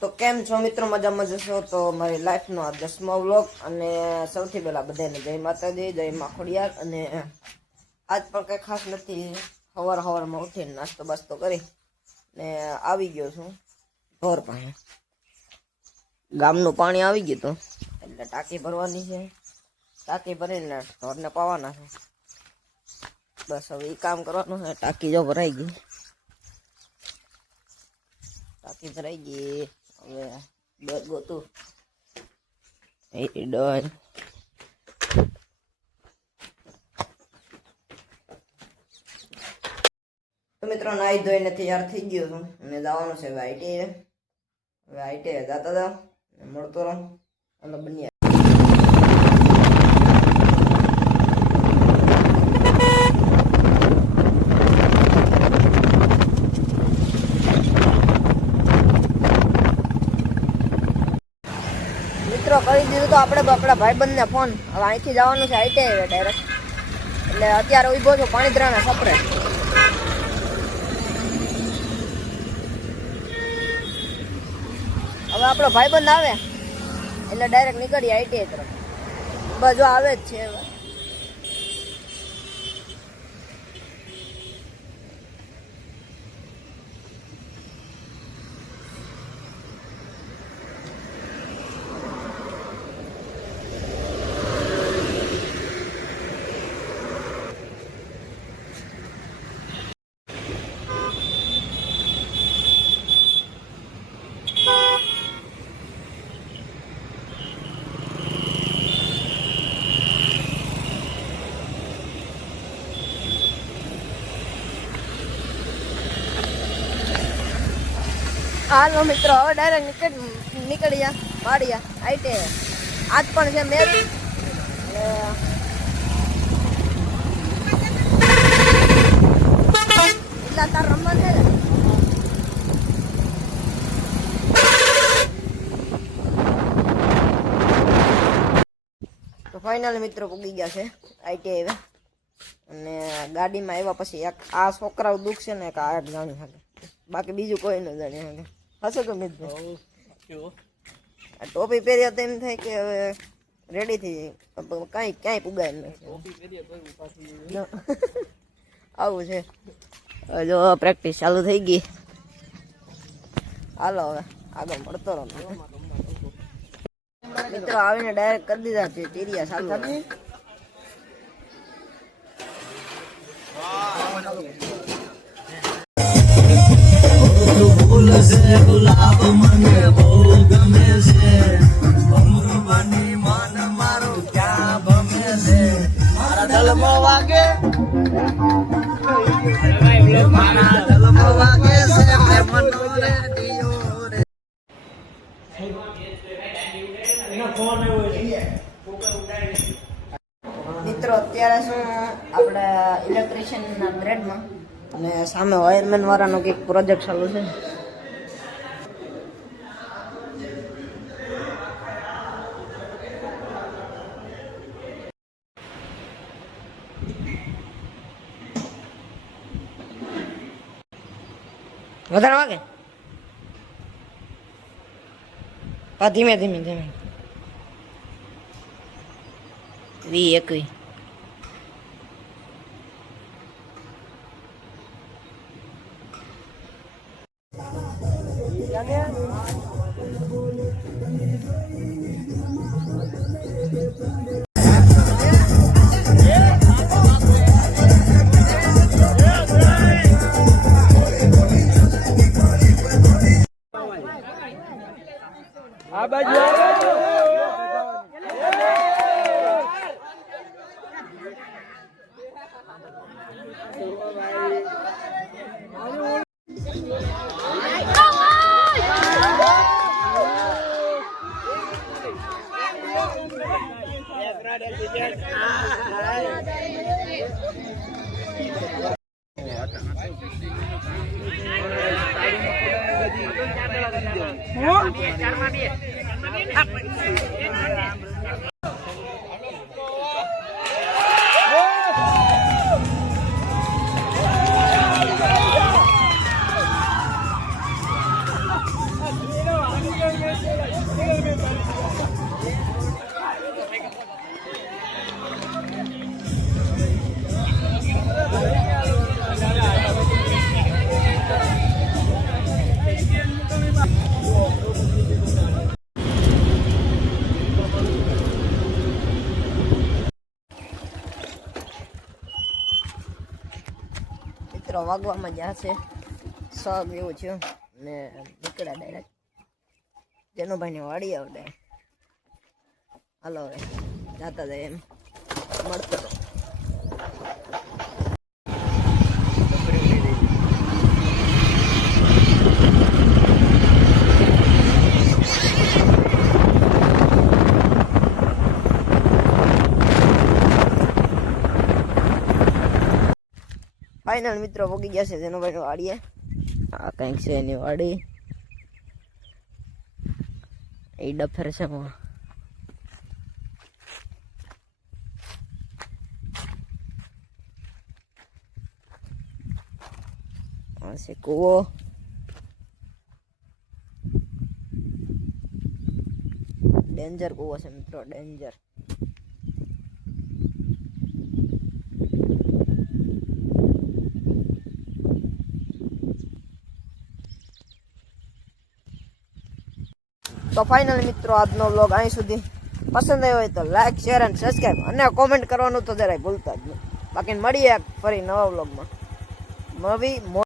તો કેમ છો મિત્રો, મજામાં જશો? તો મારી લાઈફનો આ 10મો વ્લોગ અને સૌથી પહેલા બધાને જય માતાજી, જય માં ખોડિયાર. અને આજ પણ કંઈ ખાસ નથી, સવારમાં ઉઠીને નાસ્તો બાસ્તો કરી ને આવી ગયો છું ઢોર પાસે. ગામનું પાણી આવી ગયું હતું એટલે ટાંકી ભરવાની છે. ટાંકી ભરીને ઢોરને પાવાના છે. બસ હવે એ કામ કરવાનું છે. ટાંકી જો ભરાઈ ગઈ, ટાંકી ભરાઈ ગઈ. હવે ડોર ગોતું ડોર. તો મિત્રો નાઈ ધોઈને તૈયાર થઈ ગયો છું અને જવાનું છે હવે આઈટી. હવે આઈટી જતા જાઓ મળતો રહો. અને બની કરી દીધું તો આપણે આપણા ભાઈબંધને ફોન. હવે અહીંથી જવાનું છે આઈટી ડાયરેક્ટ. એટલે અત્યારે ઉભો છું પાણીધરાના સપરે. હવે આપણો ભાઈબંધ આવે એટલે ડાયરેક્ટ નીકળીએ આઈટી તરફ. બસ આવે જ છે હવે. હાલો મિત્રો, હવે ડાયરેક્ટ નીકળ્યા વાડિયા આઈટે. આજ પણ છે મેચ. એટલા તાર રમવા છે ને. તો ફાઇનલી મિત્રો પૂગી ગયા છે આઈટી હવે. અને ગાડીમાં આવ્યા પછી એક આ છોકરાઓ દુઃખ છે ને એક આ જાણી શકે, બાકી બીજું કોઈ ન જાણી શકે. હશે તો મિત્ર ટોપી પહેર્યા તો એમ થાય કે હવે રેડી થઈ જાય, ક્યાંય પુગાય નથી. આવું છે. જો પ્રેક્ટિસ ચાલુ થઈ ગઈ. હાલો હવે આગળ મળતો રહો મિત્રો. આવીને ડાયરેક્ટ કરી દીધા છે તીરિયા ચાલુ. ગુલાબ મને બહુ ગમે છે. ભમરૂની માન મારું ક્યાં ભમે છે. મારા દલમાં વાગે, મારા દલમાં વાગે છે મનો રે દિયો રે. મિત્રો અત્યારે શું આપણે ઇલેક્ટ્રિશિયનના ગ્રેડમાં અને સામે વાયરમેન વાળાનો કંઈક પ્રોજેક્ટ ચાલુ છે. વધારે વાગે ધીમે ધીમે ધીમે 20-21. આ બાજુ મિત્રો વાગવામાં જ્યાં છે સગ એવું છે ને નીકળ્યા ડાયરેક્ટ જેનુભાઈની વાડી આવડે હાલો હવે જાતા જાય એમ મળતો રહો. ફાઇનલ મિત્રો પોગી ગયા છે જેનુભાઈની વાડીએ. આ કંઈક છે એની વાડી એ ડફર છે એમાં. આ છે કૂવો. ડેન્જર કૂવો છે મિત્રો, ડેન્જર. તો ફાઇનલ મિત્રો આજનો વ્લોગ અહીં સુધી પસંદ આવ્યો હોય તો લાઈક શેર અને સબસ્ક્રાઈબ અને કોમેન્ટ કરવાનું તો જરાય ભૂલતા જ નહીં. બાકી મળીએ ફરી નવા વ્લોગમાં.